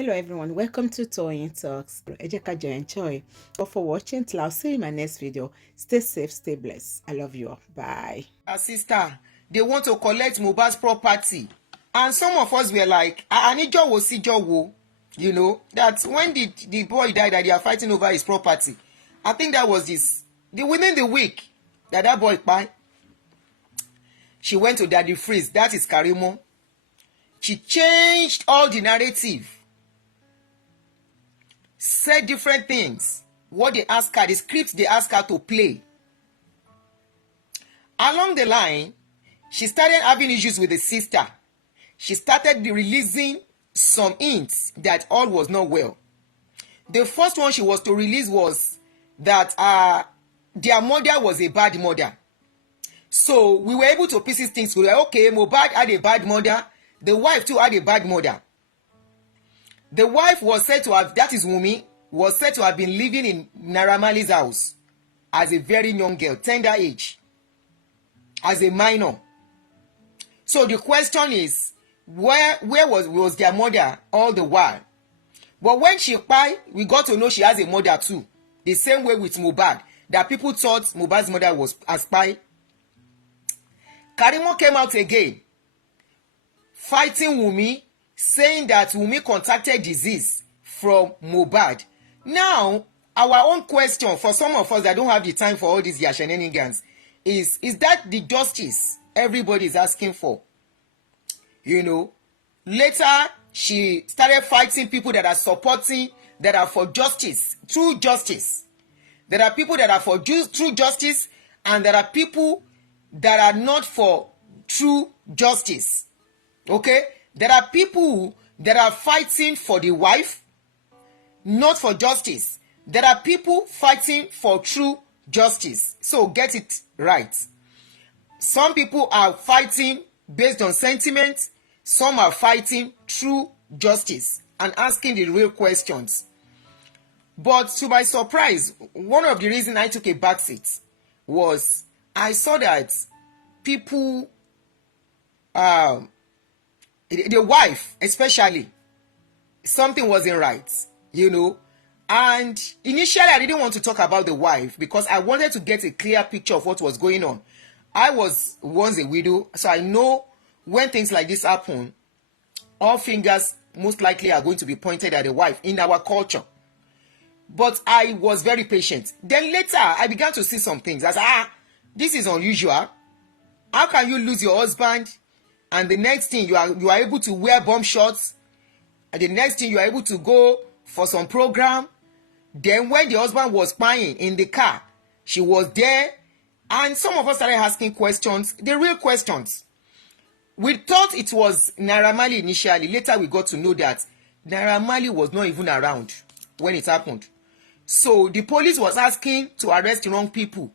Hello everyone, welcome to Toyeen Talks. Ẹ jẹ́ ká jọ enjoy. But for watching till I'll see you in my next video. Stay safe, stay blessed. I love you all. Bye. Her sister, they want to collect Mohbad's property. And some of us were like, Anijo wo sijo wo, you know, that when the boy died that they are fighting over his property. I think that was within the week that boy died. She went to Daddy Freeze, that is Karimo. She changed all the narrative. Said different things. What they ask her, the script they ask her to play. Along the line, she started having issues with the sister. She started releasing some hints that all was not well. The first one she was to release was that their mother was a bad mother. So we were able to piece things. We were okay, Mohbad had a bad mother. The wife too had a bad mother. The wife was said to have, that is Wunmi, was said to have been living in Naira Marley's house as a very young girl, tender age, as a minor. So the question is, where was their mother all the while? But when she died, we got to know she has a mother too. The same way with Mohbad, that people thought Mohbad's mother was a spy. Karimo came out again, fighting Wunmi, saying that Wunmi contracted disease from Mohbad. Now, our own question for some of us that don't have the time for all these shenanigans is that the justice everybody is asking for? You know, later she started fighting people that are supporting, that are for justice, true justice. There are people that are for true justice, and there are people that are not for true justice. Okay? There are people that are fighting for the wife, not for justice. There are people fighting for true justice. So get it right. Some people are fighting based on sentiment. Some are fighting true justice and asking the real questions. But to my surprise, one of the reasons I took a backseat was I saw that people, the wife especially, something wasn't right, you know. And initially I didn't want to talk about the wife because I wanted to get a clear picture of what was going on. I was once a widow, so I know when things like this happen, all fingers most likely are going to be pointed at the wife in our culture. But I was very patient. Then later I began to see some things. I said, this is unusual. How can you lose your husband, and the next thing you are able to wear bomb shots, and the next thing you are able to go for some program? Then when the husband was crying in the car, she was there, and some of us started asking questions, the real questions. We thought it was Naira Marley initially. Later we got to know that Naira Marley was not even around when it happened. So the police was asking to arrest the wrong people.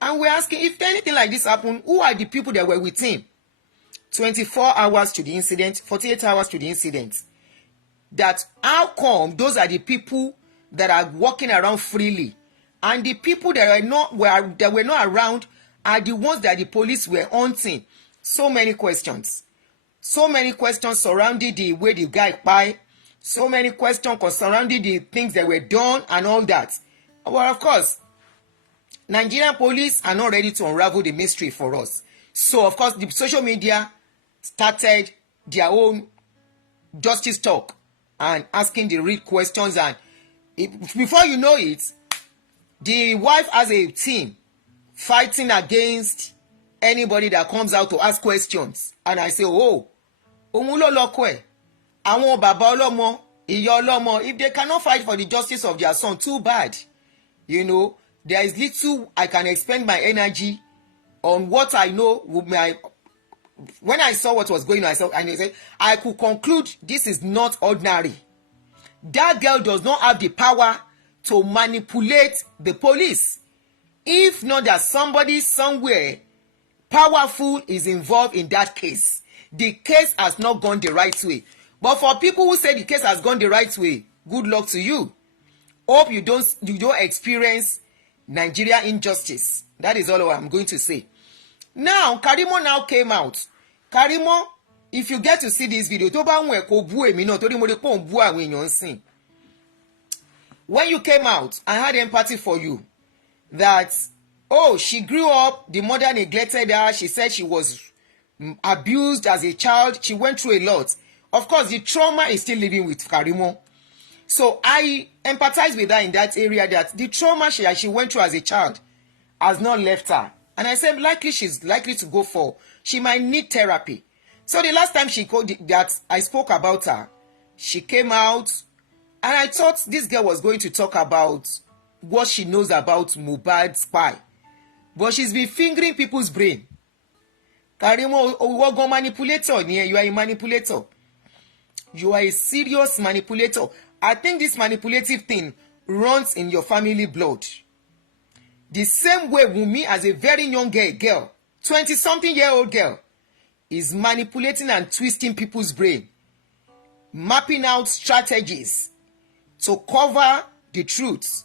And we're asking, if anything like this happened, who are the people that were with him? 24 hours to the incident, 48 hours to the incident. That how come those are the people that are walking around freely, and the people that were not around are the ones that the police were hunting? So many questions. So many questions surrounding the way the guy died. So many questions surrounding the things that were done and all that. Well, of course, Nigerian police are not ready to unravel the mystery for us. So, of course, the social media started their own justice talk and asking the real questions. And before you know it, the wife has a team fighting against anybody that comes out to ask questions. And I say, òun ló lọ́kọ ẹ̀. Àwọn bàbá ọlọ́mọ, ìyá ọlọ́mọ, if they cannot fight for the justice of their son, too bad. You know, there is little I can expend my energy on what I know. When I saw what was going on, I could conclude this is not ordinary. That girl does not have the power to manipulate the police. If not that somebody somewhere powerful is involved in that case, the case has not gone the right way. But for people who say the case has gone the right way, good luck to you. Hope you don't experience Nigeria injustice. That is all I'm going to say. Now, Karimo now came out. Karimo if you get to see this video, tó bá wùn ẹ́ kó bú èmi náà torí mo rí pé òun bú àwọn èèyàn sìn. When you came out, I had empathy for you. That, oh, she grew up, the mother neglected her, she said she was abused as a child, she went through a lot. Of course, the trauma is still living with Karimo. So I empathize with her in that area, that the trauma she went through as a child has not left her. And I said, likely she's likely to go for, she might need therapy. So the last time she called that I spoke about her, she came out, and I thought this girl was going to talk about what she knows about Mohbad's spy. But she's been fingering people's brain. Karimo, Owogon manipulator, you are a manipulator. You are a serious manipulator. I think this manipulative thing runs in your family blood. The same way Wunmi, as a very young girl, 20-something-year-old girl, is manipulating and twisting people's brain, mapping out strategies to cover the truth.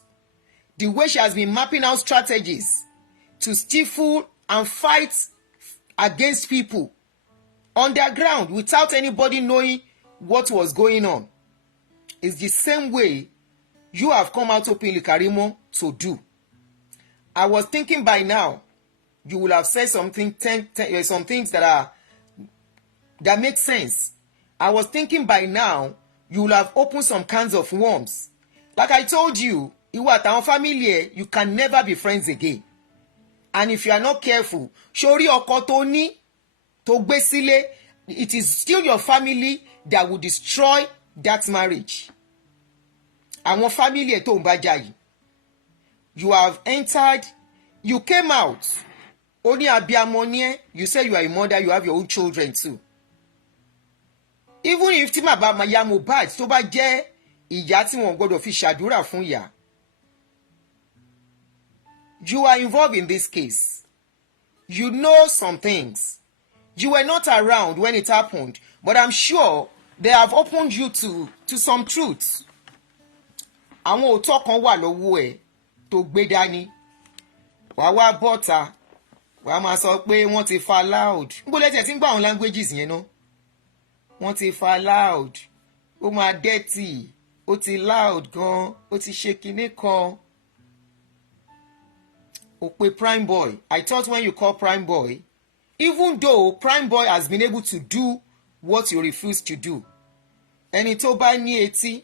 The way she has been mapping out strategies to stifle and fight against people underground without anybody knowing what was going on, is the same way you have come out openly, Karimo, to do. I was thinking by now you will have said some things that make sense. I was thinking by now you will have opened some cans of worms. Like I told you, our family, you can never be friends again. And if you are not careful, shori ọkọ tó ní tó gbé sílé, it is still your family that will destroy that marriage. Àwọn family tó ń bá jà yìí. You have entered, you came out. Only abiyamọ ni ẹ́, you say you are a mother, you have your own children too. Even if tí màá bá ya Mohbad tó bá jẹ́ ìyá tí wọ́n gbọ́dọ̀ fi ṣàdúrà fún ìyá. You are involved in this case. You know some things. You were not around when it happened, but I'm sure they have opened you to some truths. Àwọn òótọ́ kan wà lọ́wọ́ ẹ̀ tó gbé dání. Wàá wá bọ́ta, wàá máa sọ pé wọ́n ti fa loud. Níbo lẹ́tẹ̀ tí ń gbà àwọn languages yẹn náà? Wọ́n ti fa loud. Ó máa dirty. Ó ti loud gan. Ó ti ṣe kinní kan. Ope Prime Boy. I thought when you call Prime Boy, even though Prime Boy has been able to do what you refuse to do. Ẹni tó bá ní etí,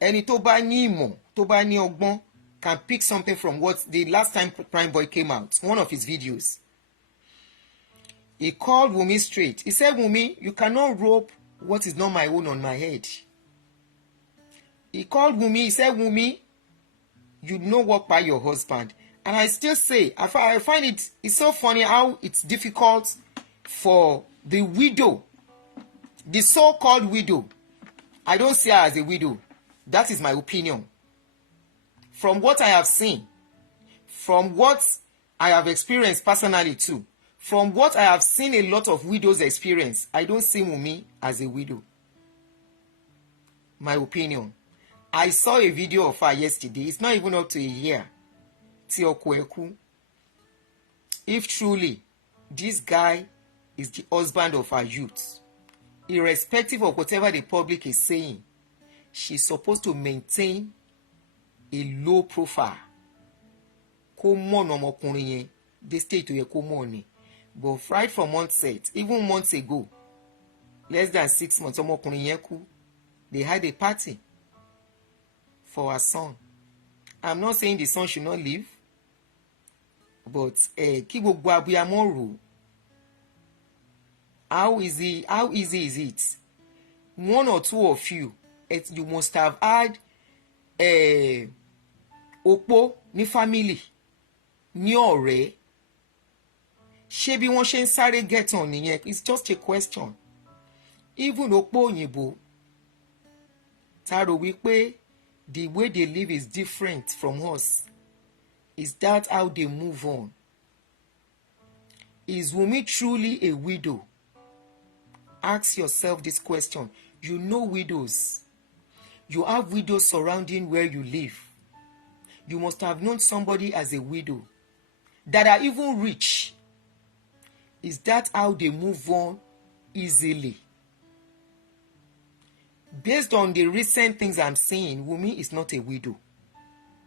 ẹni tó bá ní ìmọ̀, tó bá ní ọgbọ́n, can pick something from what the last time Prime Boy came out, one of his videos. He called Wunmi straight. He said, Wunmi, you cannot rope what is not my own on my head. He called Wunmi. He said, Wunmi, you know what by your husband. And I still say, I find it's so funny how it's difficult for the widow, the so-called widow. I don't see her as a widow. That is my opinion. From what I have seen, from what I have experienced personally too, from what I have seen a lot of widows experience, I don't see Wunmi as a widow. My opinion. I saw a video of her yesterday. It's not even up to a year. Tí ọkọ ẹ̀ kú. If truly this guy is the husband of her youth, irrespective of whatever the public is saying, she's supposed to maintain a low profile. Kó mọ̀nà ọmọkùnrin yẹn, the state tó yẹ kó mọ̀ ni. But right from onset, even months ago, less than 6 months, ọmọkùnrin yẹn kú. They had a party for her son. I'm not saying the son should not live, but kí gbogbo abiyamọ rò. How easy is it? One or two of you, you must have had opó ní family, ní ọ̀rẹ́. Ṣé bí wọ́n ṣe ń sáré get on nìyẹn? It's just a question. Even opó òyìnbó, tá rò wípé the way they live is different from us. Is that how they move on? Is Wunmi truly a widow? Ask yourself this question. You know widows. You have widows surrounding where you live. You must have known somebody as a widow that are even rich. Is that how they move on easily. Based on the recent things I'm seeing, Wunmi is not a widow.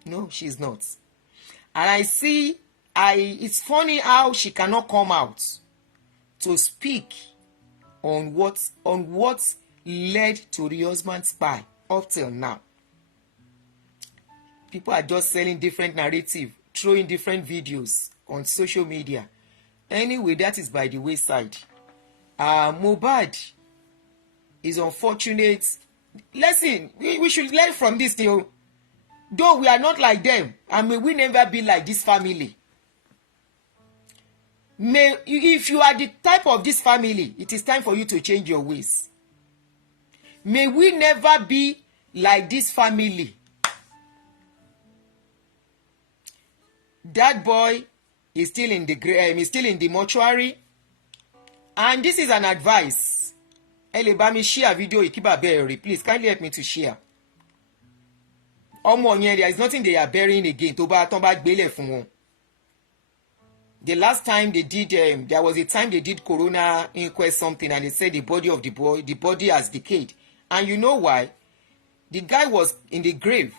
No, she's not. And I see, it's funny how she cannot come out to speak on what led to the husband's spy up till now. People are just selling different narrative, throwing different videos on social media. Anyway, that is by the wayside. Mohbad is unfortunate. Listen, we should learn from this thing. Though we are not like them, and may we never be like this family. If you are the type of this family, it is time for you to change your ways. May we never be like this family. That boy is still in the mortuary, and this is an advice. Elebami share video ikiba please kindly help me to share. There is nothing they are burying again. The last time they did, there was a time they did corona inquest something, and they said the body of the body has decayed. And you know why? The guy was in the grave.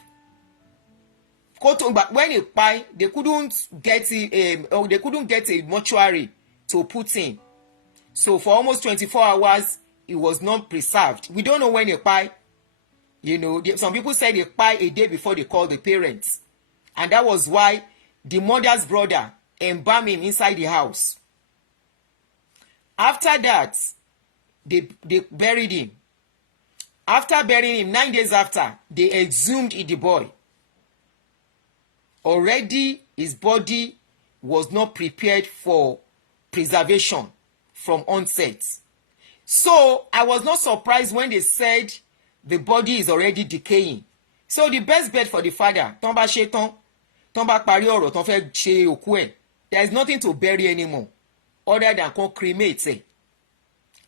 But when he died, they couldn't get a mortuary to put in. So for almost 24 hours, it was not preserved. We don't know when he died. You know, some people said they died a day before they called the parents. And that was why the mother's brother embalmed him inside the house. After that, they buried him. After burying him, 9 days after, they exhumed the boy. Already, his body was not prepared for preservation from onset. So, I was not surprised when they said the body is already decaying. So, the best bet for the father, there is nothing to bury anymore other than cremate.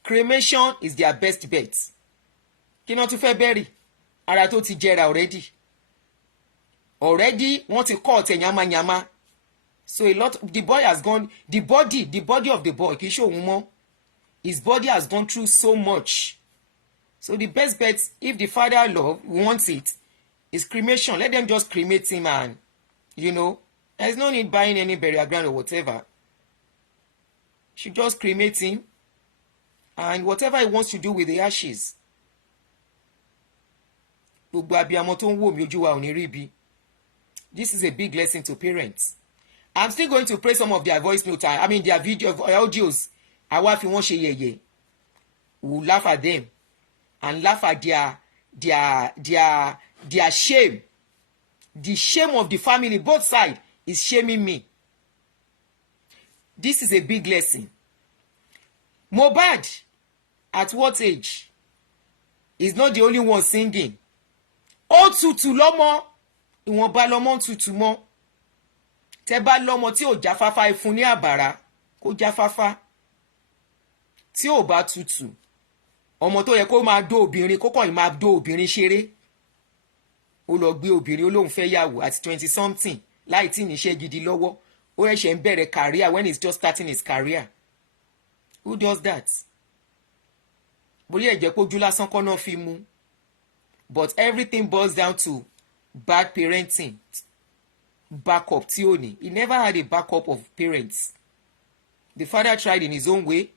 Cremation is their best bet. Kino to fe bury? Ara to ti jera already. Already, want to call nyama nyama. So the boy has gone, the body of the boy, his body has gone through so much. So the best bet, if the father wants it, is cremation. Let them just cremate him, and there's no need buying any burial ground or whatever. Should just cremate him, and whatever he wants to do with the ashes. This is a big lesson to parents. I'm still going to play some of their voice notes. I mean their audios. We'll laugh at them and laugh at their shame. The shame of the family, both sides, is shaming me. This is a big lesson. Mohbad, at what age, is not the only one singing. Ó tutù lọ́mọ, ìwọ̀nba lọ́mọ tutù mọ́. Tẹ́ bá lọ́mọ tí ò jáfáfá ẹ fún ní àbàrà, kó jáfáfá. Tí ò bá tutù, ọmọ tó yẹ kó máa dó obìnrin, kó kàn máa dó obìnrin ṣeré. Ó lọ gbé obìnrin olóhùn fẹ́ yàwó at 20 something, láì tí níṣẹ́ gidi lọ́wọ́. Ó ẹ̀ṣẹ̀ ń bẹ̀rẹ̀ career when he's just starting his career. Who does that? Bóyá ẹ̀jẹ̀ pójú lásán kọ́ náà fi mú. But everything boils down to bad parenting. Backup tí ó ní. He never had a backup of parents. The father tried in his own way.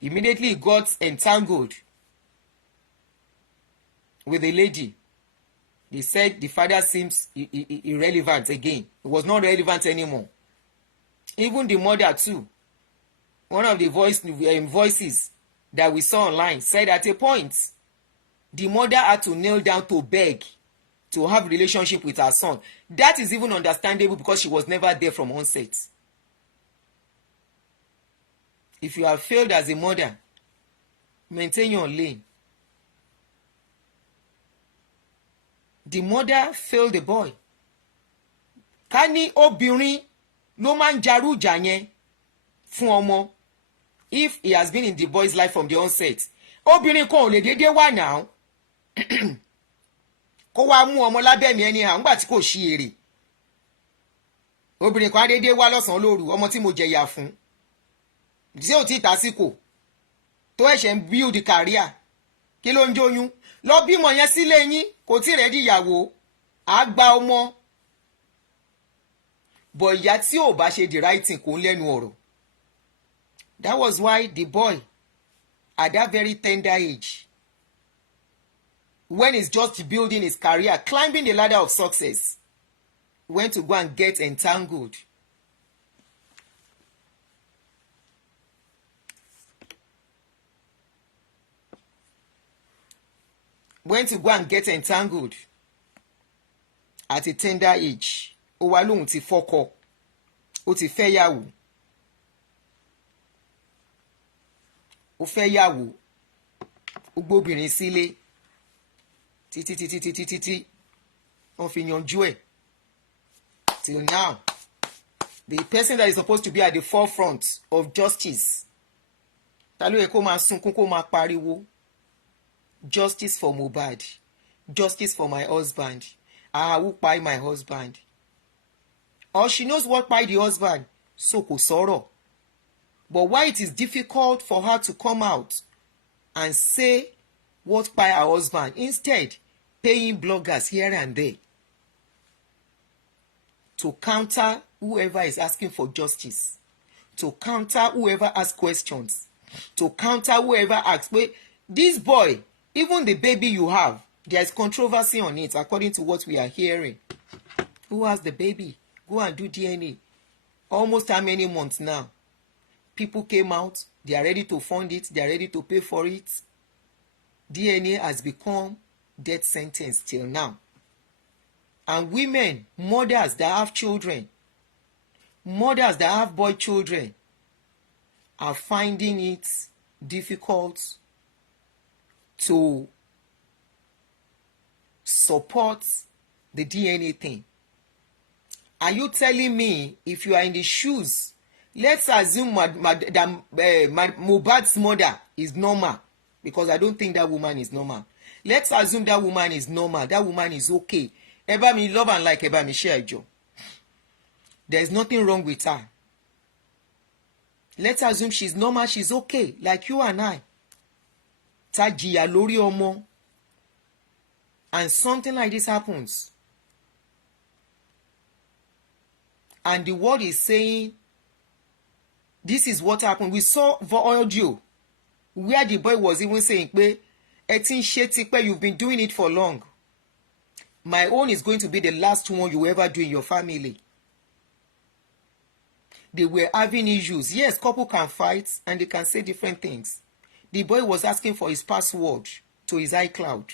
Immediately he got entangled with a lady. They said the father seems irrelevant again. It was not relevant anymore. Even the mother too. One of the voices that we saw online said at a point, the mother had to kneel down to beg to have relationship with her son. That is even understandable because she was never there from onset. If you have failed as a mother, maintain your lane. The mother failed the boy. Ká ní obìnrin ló máa ń jarújà yẹn fún ọmọ. If he has been in the boy's life from the onset, obìnrin kan ò lè dédé wà náà. Kó wá mú ọmọ lábẹ́ mi ẹni hàn nígbà tí kò ṣí èrè. Obìnrin kan á dédé wá lọ́sàn-án lóru, ọmọ tí mo jẹ̀yà fún. Tí ò tí tásìkò. tó ẹ̀ṣẹ̀ ń build career kí ló ń jóyún lọ bímọ yẹn sílé yín kò tí rẹ̀ díyàwó á gba ọmọ bọ̀ ìyá tí ò bá ṣe the right thing kò ń lẹ́nu ọ̀rọ̀. That was why the boy at that very tender age, when he's just building his career, climbing the ladder of success, went to go and get entangled. Went to go and get entangled at a tender age. Ó wá lóhùn ti fọ́kọ, ó ti fẹ́ yàwó. Ó fẹ́ yàwó, ó gbóbìnrin sílé títí wọ́n fi yanjú ẹ̀. Till now, the person that is supposed to be at the forefront of justice, ta ló yẹ kó máa sunkún kó máa pariwo, justice for Mohbad, justice for my husband, who kpai my husband. Or she knows what kpai the husband, so kò sọ̀rọ̀. But why it is difficult for her to come out and say what kpai her husband, instead paying bloggers here and there to counter whoever is asking for justice, to counter whoever asks questions, to counter whoever asks, wait, this boy, even the baby you have, there is controversy on it according to what we are hearing. Who has the baby? Go and do DNA. Almost how many months now? People came out, they are ready to fund it, they are ready to pay for it. DNA has become death sentence till now. And women, mothers that have children, mothers that have boy children, are finding it difficult to support the DNA thing. Are you telling me if you are in the shoes, let's assume that Mohbad's mother is normal, because I don't think that woman is normal. Let's assume that woman is normal, that woman is okay. Ẹ bá mi love and like, ẹ bá mi share ẹjọ́. There's nothing wrong with her. Let's assume she's normal, she's okay, like you and I. Ta jìyà lórí ọmọ. And something like this happens. And the world is saying, this is what happened. We saw the audio where the boy was even saying, ẹ ti ń ṣe tipẹ́, you've been doing it for long. My own is going to be the last one you ever do in your family. They were having issues. Yes, couple can fight and they can say different things. The boy was asking for his password to his iCloud.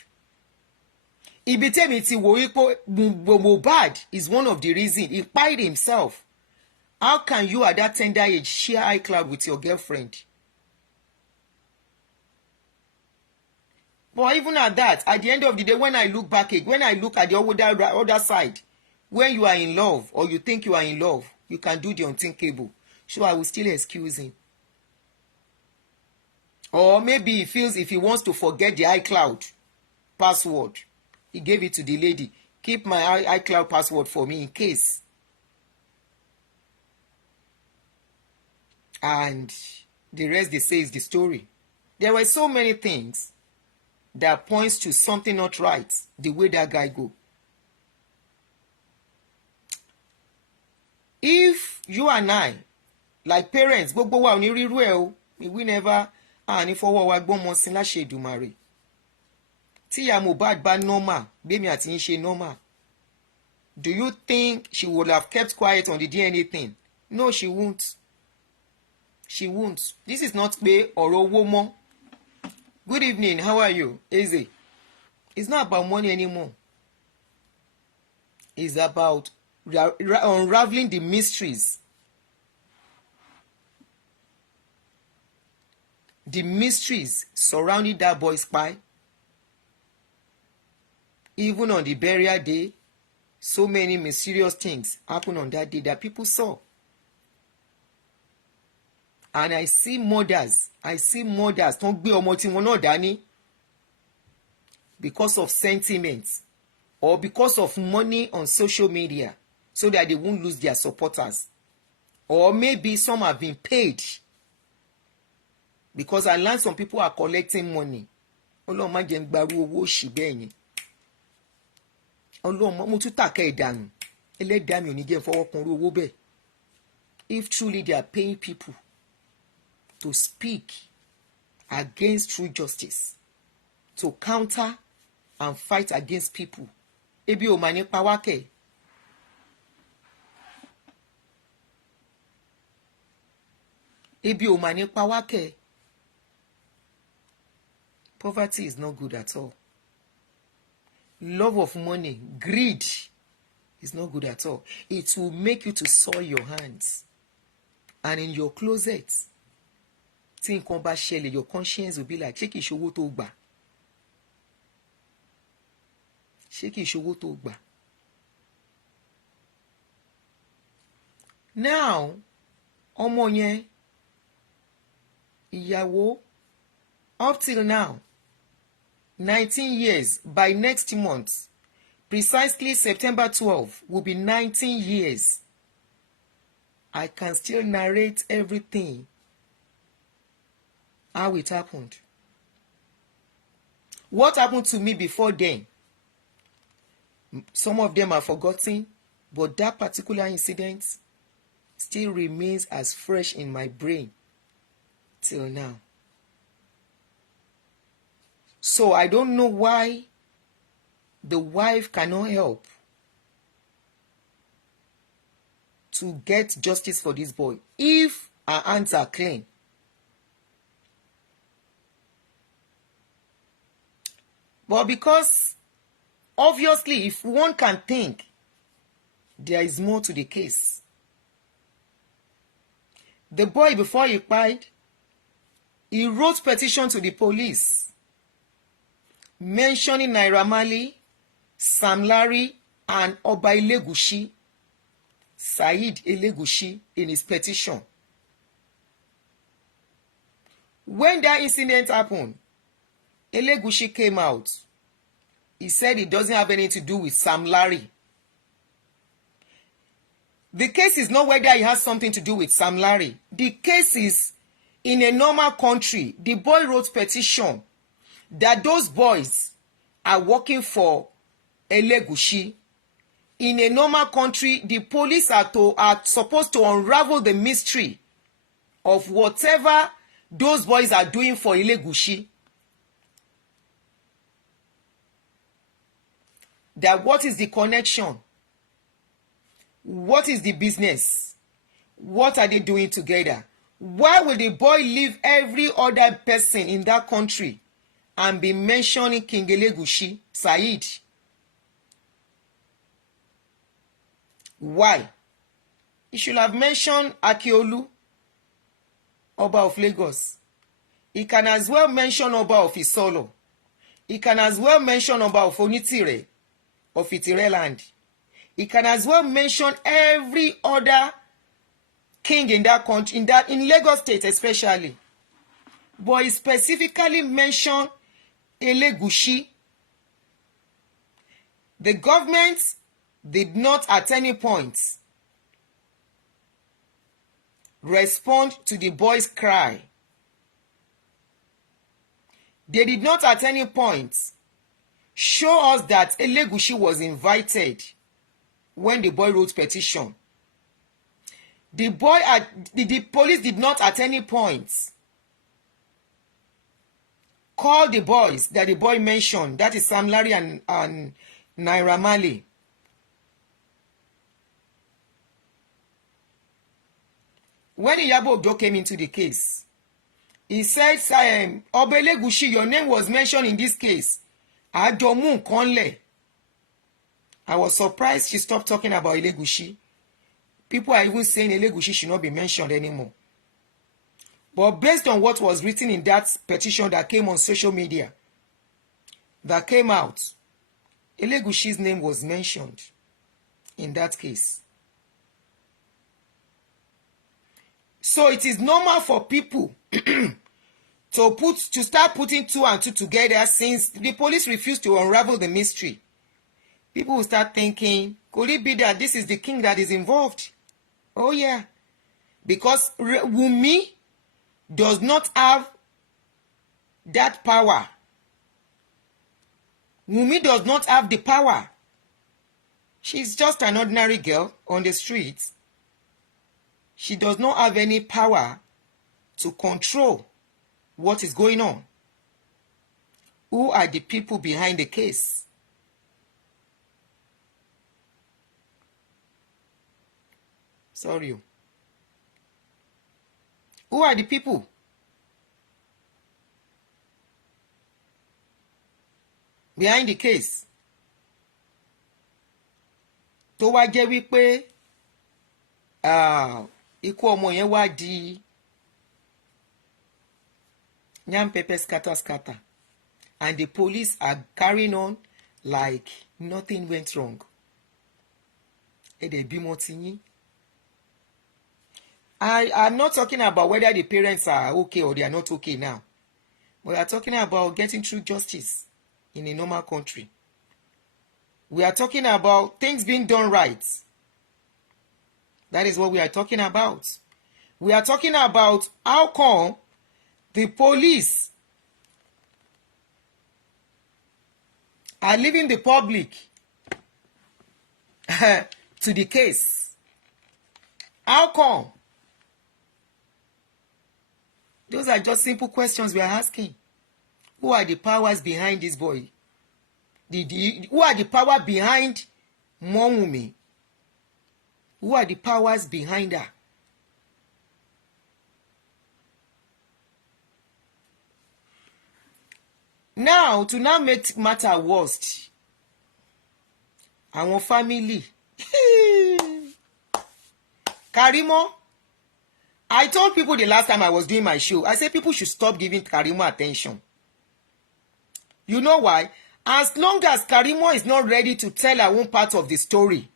Ibi tẹ́mi ti wò wípé Mohbad is one of the reasons he kpai himself. How can you at that tender age share iCloud with your girlfriend? But even at that, at the end of the day, when I look back, when I look at the other side, when you are in love or you think you are in love, you can do the unthinkable. So I will still excuse him. Or maybe he feels if he wants to forget the iCloud password, he gave it to the lady. Keep my iCloud password for me in case. And the rest they say is the story. There were so many things that points to something not right, the way that guy go. If you and I, like parents, gbogbo wa ò ní rírú ẹ̀ o, we never ní fọwọ́ wa gbọ́mọ sí láṣẹ Èdùmàrè. Tí ìyá Mohbad bá normal, bẹ́mi àti yín ṣe normal. Do you think she would have kept quiet on the DNA thing? No, she won't. She won't. This is not pé ọ̀rọ̀ owó mọ́. Good evening, how are you? Easy. It's not about money anymore. It's about unraveling the mysteries. The mysteries surrounding that boy's spy. Even on the burial day, so many mysterious things happened on that day that people saw. And I see mothers tó ń gbé ọmọ tí wọn náà dání because of sentiments or because of money on social media so that they won't lose their supporters. Or maybe some have been paid because I learned some people are collecting money. Ọlọ́run má jẹ́ ń gbarú owó òṣì bẹ́ẹ̀ yẹn. Ọlọ́run mo tún tàkẹ́ ìdànù. Ẹlẹ́dàá mi ò ní jẹ́ ń fọwọ́ kan irú owó bẹ́ẹ̀. If truly they are paying people to speak against true justice, to counter and fight against people, ebi ò mà ní pa wá kẹ̀. Ebi ò mà ní pa wá kẹ̀. Poverty is not good at all. Love of money, greed is not good at all. It will make you to soil your hands. And in your closet, tí nǹkan bá ṣẹlẹ̀, your conscience will be like, ṣé kìí ṣowó tó gbà? Ṣé kìí ṣowó tó gbà? Now, ọmọ yẹn, ìyàwó, up till now, 19 years, by next month, precisely September 12, will be 19 years. I can still narrate everything, how it happened. What happened to me before then? Some of them are forgotten, but that particular incident still remains as fresh in my brain till now. So I don't know why the wife cannot help to get justice for this boy if her hands are clean. But because obviously if one can think, there is more to the case. The boy, before he died, he wrote petition to the police mentioning Naira Marley, Sam Larry, and Oba Elegushi, Saheed Elegushi, in his petition. When that incident happened, Elegushi came out. He said it doesn't have anything to do with Sam Larry. The case is not whether he has something to do with Sam Larry. The case is, in a normal country, the boy wrote petition that those boys are working for Elegushi. In a normal country, the police are supposed to unravel the mystery of whatever those boys are doing for Elegushi. That what is the connection? What is the business? What are they doing together? Why will the boy leave every other person in that country and be mentioning King Elegushi, Saheed? Why? He should have mentioned Akiolu, Oba of Lagos. He can as well mention Oba of Isolo. He can as well mention Oba of Onitire, of Itireland. He can as well mention every other king in that country, in Lagos State especially. But he specifically mentioned Elegushi. The government did not at any point respond to the boy's cry. They did not at any point show us that Elegushi was invited when the boy wrote petition. The police did not at any point call the boys that the boy mentioned, that is Sam Larry and Naira Marley. When Iyabo Ojo came into the case, he said, Oba Elegushi, your name was mentioned in this case. Ajomu Nkanle. I was surprised she stopped talking about Elegushi. People are even saying Elegushi should not be mentioned anymore. But based on what was written in that petition that came on social media, that came out, Elegushi's name was mentioned in that case. So it is normal for people to start putting two and two together, since the police refused to unravel the mystery. People will start thinking, could it be that this is the king that is involved? Oh yeah. Because Wunmi does not have that power. Wunmi does not have the power. She's just an ordinary girl on the streets. She does not have any power to control what is going on. Who are the people behind the case? Sorry. Who are the people? Behind the case? Tó wá jẹ́ wípé ikú ọmọ yẹn wá di yam pepper scatter, and the police are carrying on like nothing went wrong. Ẹ̀dẹ̀ bímọ ti yín. I'm not talking about whether the parents are okay or they are not okay now. We are talking about getting true justice in a normal country. We are talking about things being done right. That is what we are talking about. We are talking about how come the police are leaving the public to the case. How come? Those are just simple questions we are asking. Who are the powers behind this boy? Who are the power behind Wunmi? Who are the powers behind her? Now, to now make matter worse, our family. Karimo, I told people the last time I was doing my show, I said people should stop giving Karimo attention. You know why? As long as Karimo is not ready to tell her own part of the story,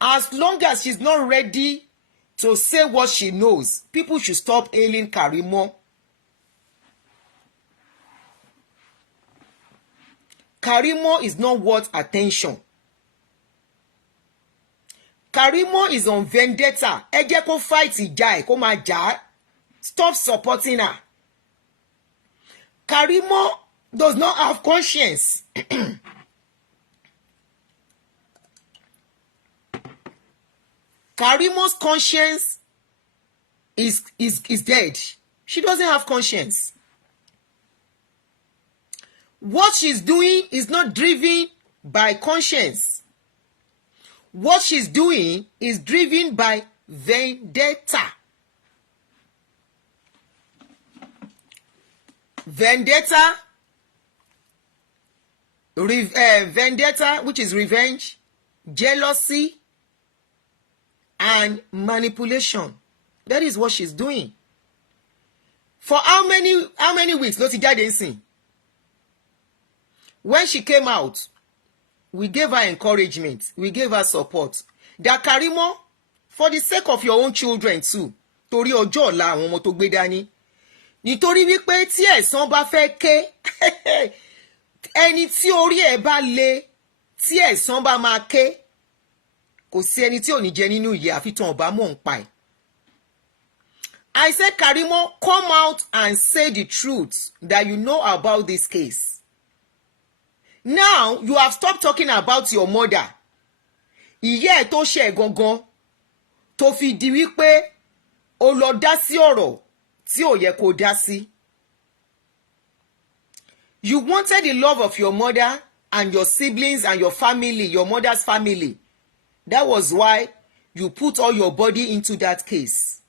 as long as she's not ready to say what she knows, people should stop hailing Karimo. Karimo is not worth attention. Karimo is on vendetta. Ẹ jẹ́ kó fight ìjà ẹ̀ kó máa jà. Stop supporting her. Karimo does not have conscience. Karimo's conscience is dead. She doesn't have conscience. What she's doing is not driven by conscience. What she's doing is driven by vendetta. Vendetta, which is revenge, jealousy, and manipulation. That is what she's doing. For how many weeks ló ti jáde ńsìn? When she came out, we gave her encouragement, we gave her support. That Karimo, for the sake of your own children too, torí ọjọ́ ọ̀la àwọn ọmọ tó gbé dání. Nítorí wípé tí ẹ̀san bá fẹ́ ké, ẹni tí orí ẹ̀ bá le, tí ẹ̀san bá máa ké, kò sí ẹni tí ò ní jẹ nínú ìyà àfi tán ọba mọ̀ ń pa ẹ̀. I said, Karimo, come out and say the truth that you know about this case. Now, you have stopped talking about your mother. Ìyá ẹ̀ tó ṣe gangan tó fi di wípé ó lọ dá sí ọ̀rọ̀ tí ò yẹ kó dá sí. You wanted the love of your mother and your siblings and your family, your mother's family. That was why you put all your body into that case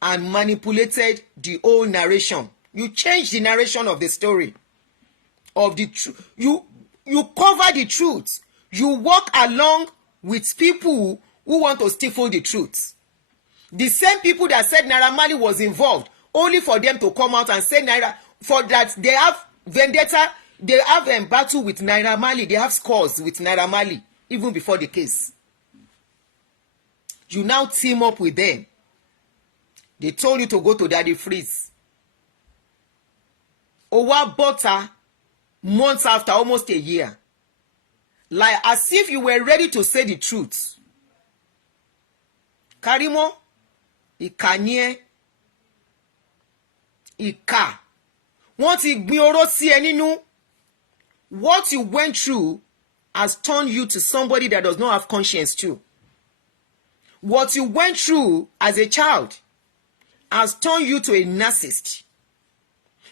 and manipulated the whole narration. You changed the narration of the story. Of the truth, you cover the truth. You walk along with people who want to stifle the truth. The same people that said Naira Marley was involved, only for them to come out and say for that they have vendetta, they have a battle with Naira Marley, they have scores with Naira Marley even before the case. You now team up with them. They told you to go to Daddy Freeze. Owa butter. Months after, almost a year, like as if you were ready to say the truth. Karimo, ìkànnì ẹ, ìkà, wọ́n ti gbin oró sí ẹ nínú. What you went through has turned you to somebody that does not have conscience too. What you went through as a child has turned you to a narcissist.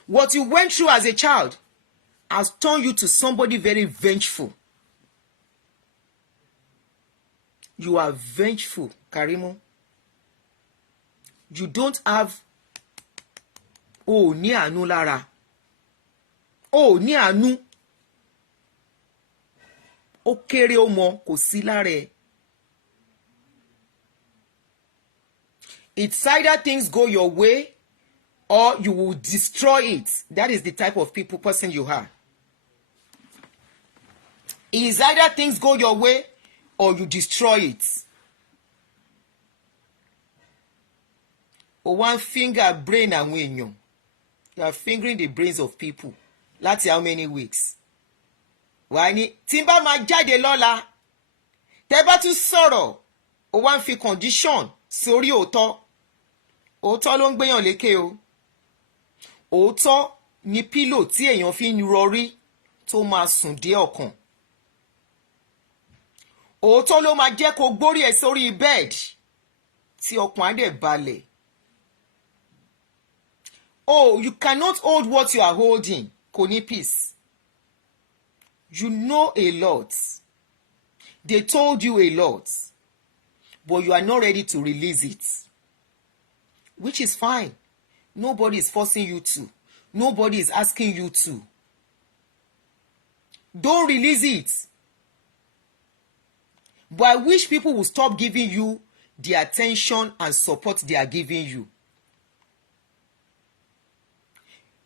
What you went through as a child has turned you to somebody very vengeful. You are vengeful, Karimo. You don't have ní àánú lára. Ní àánú. Ó kéré ó mọ kò sí lára ẹ. It's either things go your way or you will destroy it. That is the type of person you are. It's either things go your way or you destroy it. One finger brain àwọn èèyàn. You are fingering the brains of people. Láti how many weeks? Wàá ní tí n bá máa jáde lọ́la. Tẹ́ bá tún sọ̀rọ̀. Ó wá ń fi condition sórí òótọ́. Òótọ́ ló ń gbéyàn lékè o. Òótọ́ ni pílò tí èèyàn fi ń rọrí tó máa sùn dé ọkàn. Òótọ́ ló máa jẹ́ kó gbórí ẹ̀ sórí bed tí ọkàn á dẹ̀ balẹ̀. You cannot hold what you are holding. Kò ní peace. You know a lot. They told you a lot. But you are not ready to release it. Which is fine. Nobody is forcing you to. Nobody is asking you to. Don't release it. But I wish people will stop giving you the attention and support they are giving you.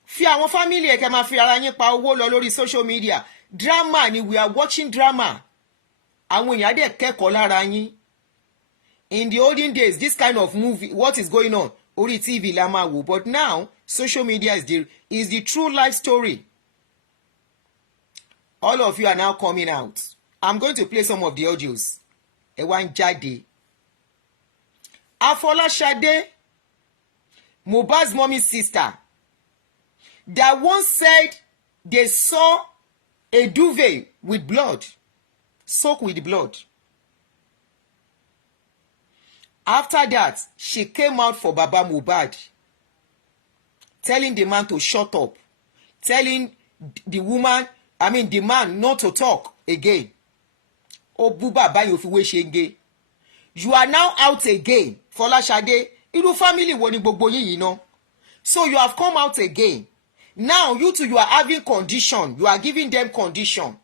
Fi àwọn family ẹ kẹ́ máa fi ara yín pa owó lọ lórí social media. Drama ni, we are watching drama. Àwọn èèyàn dẹ̀ kẹ́kọ̀ọ́ lára yín. In the olden days, this kind of movie, what is going on? Orí TV la máa wò. But now, social media is the true life story. All of you are now coming out. I'm going to play some of the audios. Ẹ wá ń jáde. Afolashade, Mohbad's mommy's sister, that once said they saw a duvet with blood, soaked with blood. After that, she came out for Baba Mohbad, telling the man to shut up, telling the man not to talk again. Ó bú bàbá yìí ó fi wé ṣege. You are now out again, Folashade. Irú family wo ni gbogbo yín yìí ná? So you have come out again. Now you two, you are having condition. You are giving them condition.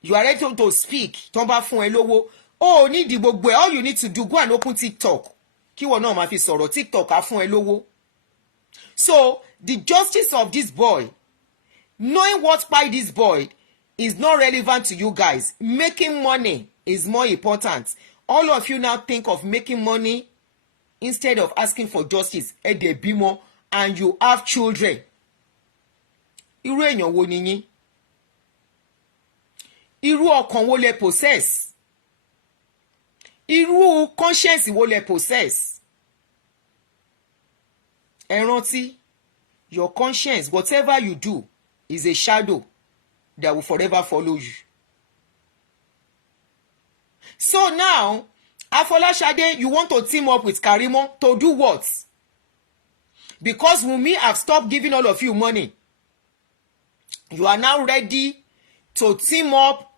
You are ready to speak. Tó bá fún ẹ lówó. Ní di gbogbo ẹ. All you need to do, go and open TikTok. Kí wọ́n náà máa fi sọ̀rọ̀. TikTok á fún ẹ lówó. So the justice of this boy, knowing what by this boy, is not relevant to you guys. Making money is more important. All of you now think of making money instead of asking for justice. Ẹ dẹ̀ bímọ and you have children. Irú èèyàn wo ni yín? Irú ọkàn wo lẹ possess? Irú conscience wo lẹ possess? Ẹ rántí, your conscience, whatever you do, is a shadow that will forever follow you. So now, Afolashade, you want to team up with Karimo to do what? Because Wunmi have stopped giving all of you money. You are now ready to team up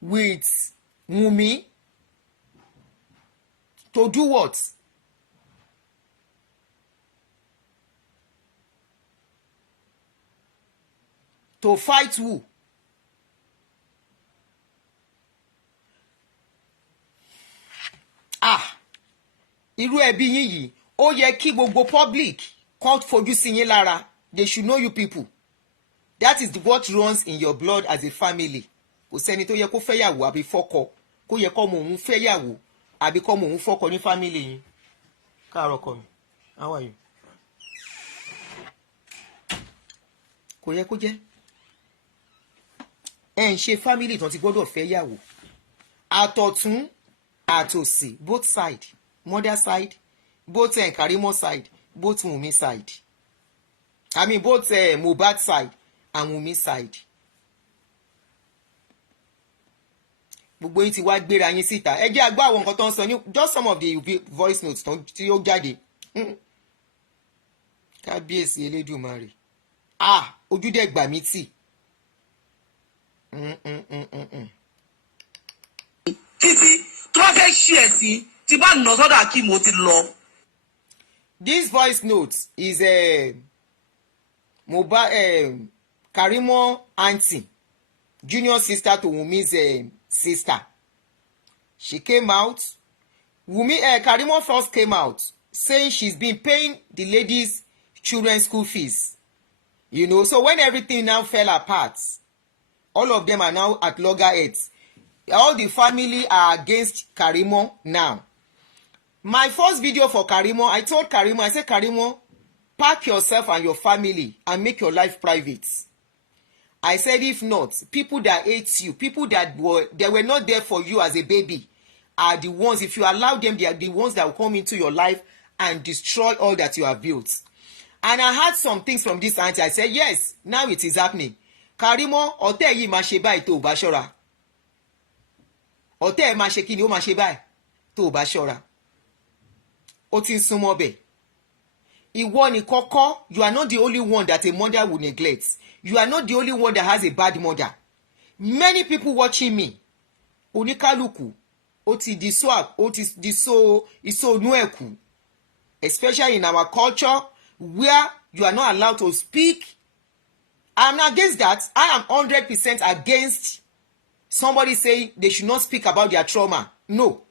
with Wunmi to do what? To fight who? Irú ẹbí yín yìí, ó yẹ kí gbogbo public kan fojú sí yín lára. They should know you people. That is what runs in your blood as a family. Kò sẹ́ni tó yẹ kó fẹ́yàwó àbí fọ́kọ. Kó yẹ kó mọ òun fẹ́yàwó àbí kó mọ òun fọ́kọ ní family yín. Káàárọ̀ kọ́ mi. How are you? Kò yẹ kó jẹ́. Ẹ ń ṣe family tán ti gbọ́dọ̀ fẹ́yàwó. Àtọ̀tún àtòsì, both side, mother side, both Karimo side, both Wunmi side. I mean both Mohbad side and Wunmi side. Gbogbo yín ti wá gbéra yín síta. Ẹ jẹ́ àgbà àwọn nǹkan tó ń sọ ní just some of the voice notes tí ó jáde. Kábíyèsí Elédùmarè. Ojú dẹ̀ gbà mí tì. Títí tó bá fẹ́ ṣí ẹ̀ sí tí bá nà sọ́dọ̀ Kimo ti lọ. This voice note is Mohbad, Karimo Aunty, junior sister to Wunmi's sister. She came out. Karimo first came out saying she's been paying the ladies' children's school fees. You know, so when everything now fell apart, all of them are now at loggerheads. All the family are against Karimo now. My first video for Karimo, I told Karimo, I said, Karimo, pack yourself and your family and make your life private. I said, if not, people that hate you, people that were not there for you as a baby, are the ones, if you allow them, they are the ones that will come into your life and destroy all that you have built. And I heard some things from this auntie. I said, yes, now it is happening. Karimo, ọ̀tẹ̀ yìí máa ṣe báyìí tó bá ṣọ́ra. Ọ̀tẹ̀ máa ṣe kí ni ó máa ṣe báyìí tó bá ṣọ́ra. Ó ti ń súnmọ́ bẹ̀. Ìwọ ni kọ́kọ́, you are not the only one that a mother will neglect. You are not the only one that has a bad mother. Many people watching me, oníkálùkù, ó ti di swap, ó ti di so inú ẹ̀kú. Especially in our culture where you are not allowed to speak. I'm against that. I am 100% against somebody saying they should not speak about their trauma. No.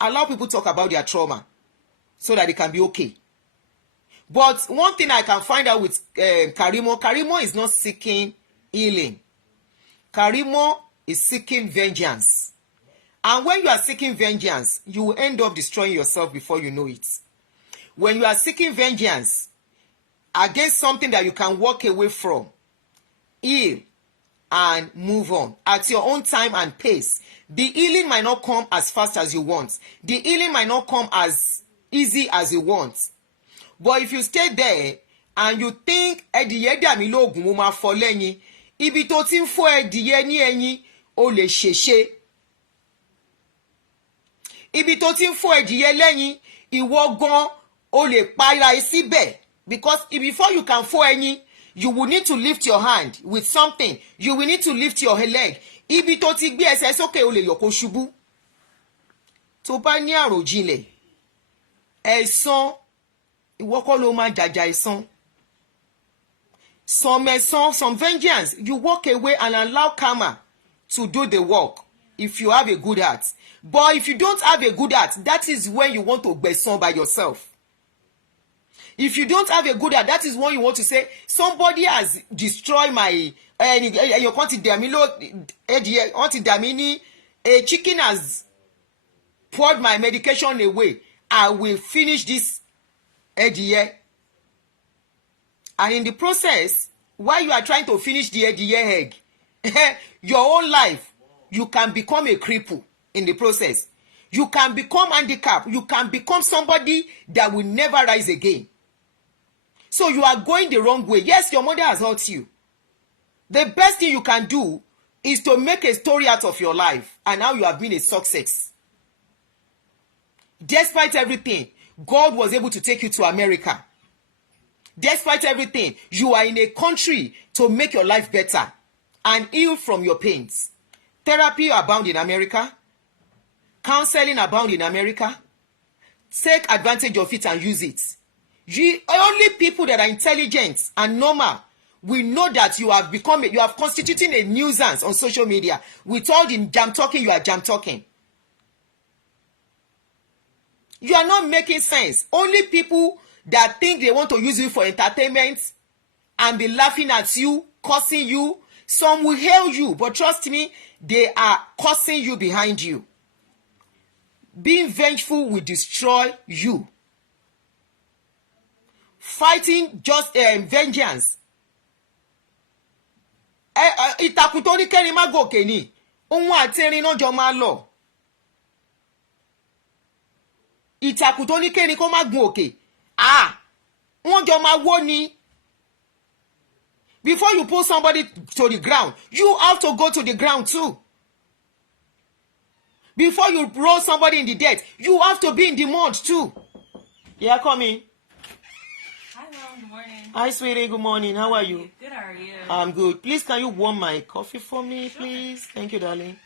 Allow people to talk about their trauma so that they can be okay. But one thing I can find out with Karimo is not seeking healing. Karimo is seeking vengeance. And when you are seeking vengeance, you will end up destroying yourself before you know it. When you are seeking vengeance against something that you can walk away from, heal and move on at your own time and pace. The healing might not come as fast as you want. The healing might not come as easy as you want. But if you stay there and you think ẹdìyẹ dà mí lóògùn mo máa fọ́ lẹ́yìn, ibi tó ti ń fọ́ ẹdìyẹ ní ẹ̀yìn ó lè ṣèṣe. Ibi tó ti ń fọ́ ẹdìyẹ lẹ́yìn ìwọ gan ó lè para ẹ síbẹ̀, because before you can fọ́ ẹ̀yìn, you will need to lift your hand with something. You will need to lift your leg. Ibi tó ti gbé ẹsẹ̀ sókè ó lè yọ̀ kó ṣubú. Tó bá ní àròjinlẹ̀, ẹ̀san ìwọ kọ́ ló máa jàjà ẹ̀san. Some ẹ̀san, some vengeance, you walk away and allow karma to do the work if you have a good heart. But if you don't have a good heart, that is when you want to gbẹ̀san by yourself. If you don't have a good heart, that is when you want to say, somebody has destroyed my a chicken has poured my medication away. I will finish this ediye. And in the process, while you are trying to finish the ediye egg, your own life, you can become a cripple in the process. You can become handicapped. You can become somebody that will never rise again. So you are going the wrong way. Yes, your mother has hurt you. The best thing you can do is to make a story out of your life, and now you have been a success. Despite everything, God was able to take you to America. Despite everything, you are in a country to make your life better and heal from your pains. Therapy abound in America. Counseling abound in America. Take advantage of it and use it. Only people that are intelligent and normal will know that you have constituted a nuisance on social media. With all the jam talking, you are jam talking. You are not making sense. Only people that think they want to use you for entertainment and be laughing at you, cursing you, some will hail you, but trust me, they are cursing you behind you. Being vengeful will destroy you. Fighting just vengeance. Ìtàkùn tó ní kẹ́rin má gòkè ni, òun àti erin náà jọ máa lọ. Ìtàkùn tó ní kẹ́rin kó má gun òkè. wọ́n jọ máa wó ni. Before you pull somebody to the ground, you have to go to the ground too. Before you roll somebody in the dirt, you have to be in the mud too. Yeah, come in. Hi, Mom. Good morning. Hi, sweetie. Good morning. How are you? Good, how are you? I'm good. Please, can you warm my coffee for me, please? Thank you, darling.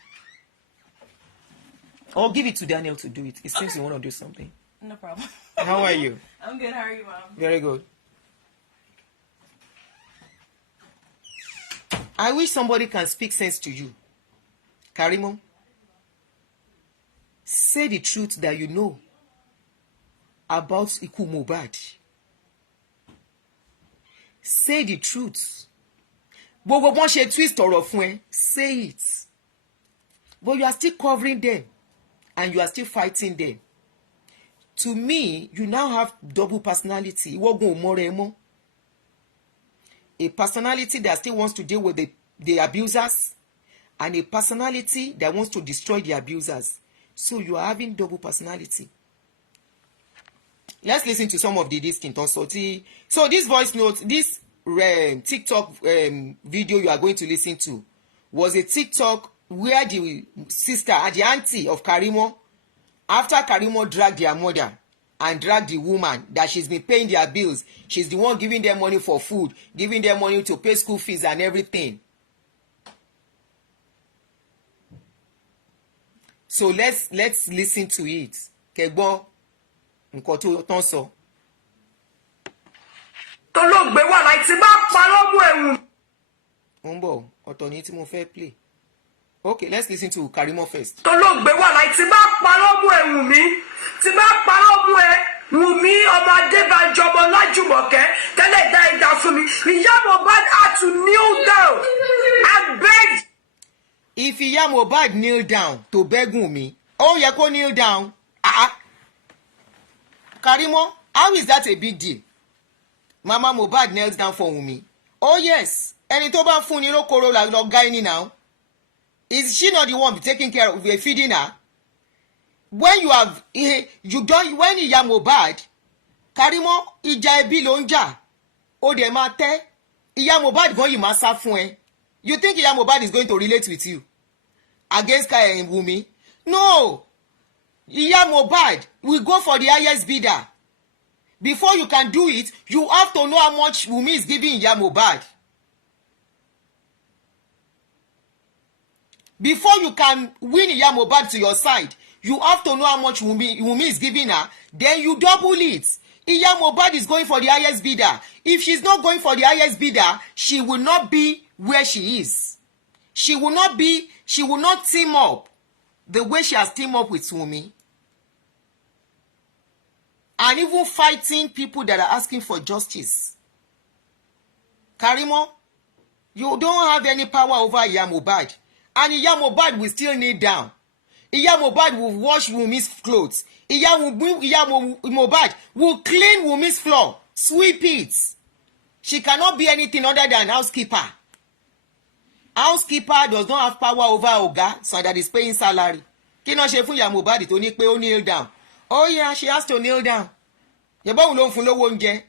Or give it to Daniel to do it. It seems you want to do something. No problem. How are you? I'm good. How are you, Mom? Very good. I wish somebody can speak sense to you. Karimo, say the truth that you know about Iku Mohbad. Say the truth. Gbogbo wọn ṣe twist ọ̀rọ̀ fún ẹ. Say it. But you are still covering them and you are still fighting them. To me, you now have double personality. Ìwọ gan ò mọ̀ rẹ mọ́. A personality that still wants to deal with the abusers and a personality that wants to destroy the abusers. So you are having double personality. Let's listen to some of the distinct also. So this voice note, this TikTok video you are going to listen to was a TikTok where the sister and the auntie of Karimo, after Karimo dragged their mother and dragged the woman that she's been paying their bills, she's the one giving them money for food, giving them money to pay school fees and everything. So let's listen to it. Kẹgbọ́n nǹkan tó tán sọ. tó ló gbé wà láì tí bá parọ́ mú ẹ̀wù. Mo ń bọ̀, ọ̀tọ̀ ni tí mo fẹ́ play. Okay, let's listen to Karimo first. tó ló gbé wà láì tí bá parọ́ mú ẹ̀wù mi tí bá parọ́ mú ẹ wù mí ọmọ Adébánjọ ọmọ Lájùmọ̀kẹ́ tẹ́lẹ̀ dá ẹja fún mi. Ìyá Mohbad had to kneel down and beg. If Ìyá Mohbad kneel down to beg Wunmi, ó yẹ kó kneel down. Karimo, how is that a big deal? Mama Mohbad kneels down for Wunmi. Oh yes, ẹni tó bá fún ni lókòrò lọ ga ẹni now. Is she not the one taking care of feeding her? When you have when Ìyá Mohbad, Karimo, ìjà ẹbí ló ń jà. Ó dẹ̀ máa tẹ́. Ìyá Mohbad gan yìí máa sá fún ẹ. You think Ìyá Mohbad is going to relate with you against Wunmi? No. Ìyá Mohbad will go for the highest bidder. Before you can do it, you have to know how much Wunmi is giving Ìyá Mohbad. Before you can win Ìyá Mohbad to your side, you have to know how much Wunmi is giving her. Then you double it. Ìyá Mohbad is going for the highest bidder. If she's not going for the highest bidder, she will not be where she is. She will not team up the way she has teamed up with Wunmi. And even fighting people that are asking for justice. Karimo, you don't have any power over Ìyá Mohbad. And Ìyá Mohbad will still kneel down. Ìyá Mohbad will wash Wunmi's clothes. Ìyá Mohbad will clean Wunmi's floor, sweep it. She cannot be anything other than housekeeper. Housekeeper does not have power over Oga, so that is paying salary. Kí ló ṣe fún Ìyá Mohbad tó ní pé ó kneel down? Oh yeah, she has to kneel down. Yẹ̀bọ́ òun ló ń fún lówó oúnjẹ.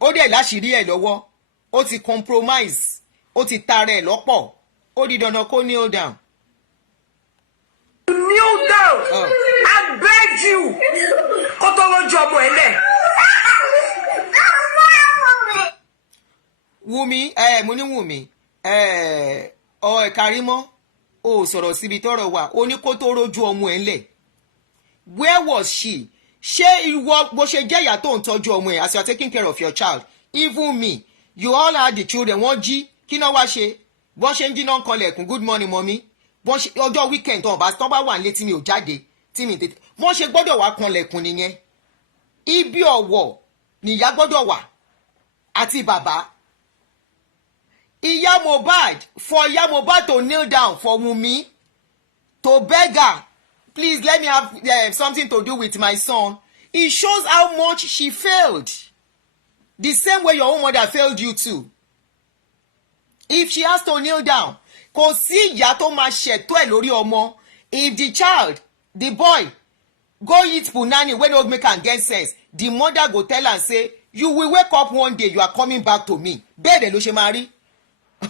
Ó dẹ̀ láṣìírí ẹ̀ lọ́wọ́. Ó ti compromise. Ó ti tara ẹ̀ lọ́pọ̀. Ó di dandan kó kneel down. Kneel down. I beg you. Kó tó lójú ọmọ ẹ̀ lẹ̀. Wunmi, mo ní Wunmi. Karimo, ó sọ̀rọ̀ síbi tọ́rọ̀ wà. Ó ní kó tó rójú ọmọ ẹ̀ lẹ̀. Where was she? Ṣé ìwọ bó ṣe jẹ́ ìyá tó ń tọ́jú ọmọ ẹ̀ as you are taking care of your child? Even me, you all had the children. Wọ́n jí kí náà wá ṣe? Bọ́n ṣe ń jí náà kanlẹ̀kùn good morning mommy. Bọ́n ṣe ọjọ́ weekend tó bá wà nílé tí mi ò jáde tí mi tètè. Bọ́n ṣe gbọ́dọ̀ wá kanlẹ̀kùn nìyẹn. Ibi ọ̀wọ̀ nìyá gbọ́dọ̀ wà àti bàbá. Ìyá Mohbad, for Ìyá Mohbad to kneel down for Wunmi, to beg her, please let me have something to do with my son. It shows how much she failed. The same way your own mother failed you too. If she has to kneel down, kò sí ìyá tó máa ṣètò ẹ̀ lórí ọmọ. If the child, the boy, go eat punani when old make am get sense, the mother go tell am say you will wake up one day, you are coming back to me. Bẹ́ẹ̀ dẹ̀ ló ṣe máa rí.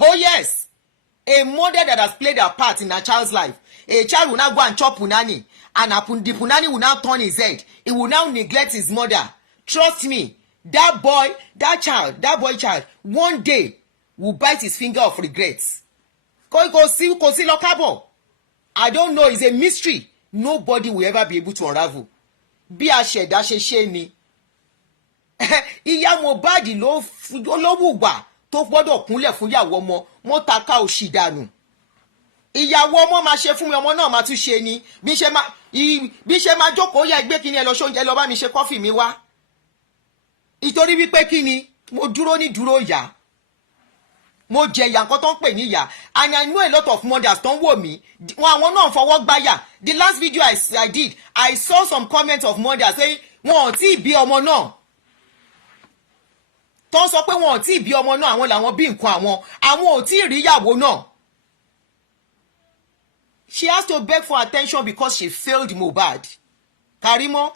Oh yes, a mother that has played a part in a child's life. A child will now go and chop punani, and the punani will now turn his head. He will now neglect his mother. Trust me, that boy child, one day will bite his finger of regrets. Kò sí lọ kábọ̀. I don't know, it's a mystery. Nobody will ever be able to unravel. Bí a ṣẹ̀dá ṣe ṣe ni. Ìyá Mohbad ló wùgbà tó gbọ́dọ̀ kúnlẹ̀ fún ìyàwó ọmọ, wọ́n ta ká òṣì dànù. Ìyàwó ọmọ máa ṣe fún mi, ọmọ náà máa tún ṣe ni. Bí ṣe máa jókòó yá ẹgbẹ́ kíni ẹ lọ ṣóúnjẹ lọ bá mi ṣe kọ́fì mi wá. Ìtorí wípé kíni mo dúró ní dúró ìyá. Mo jẹ ìyà nǹkan tó ń pè ní ìyà, and I know a lot of mothers tó ń wò mí wọn àwọn náà fọwọ́ gbáyà. The last video I did, I saw some comments of mothers saying wọn ò tí ì bí ọmọ náà, tó ń sọ pé wọn ò tí ì bí ọmọ náà, àwọn làwọn bí nǹkan àwọn ò tí ì rí ìyàwó náà. She has to beg for attention because she failed Mohbad. Karimo,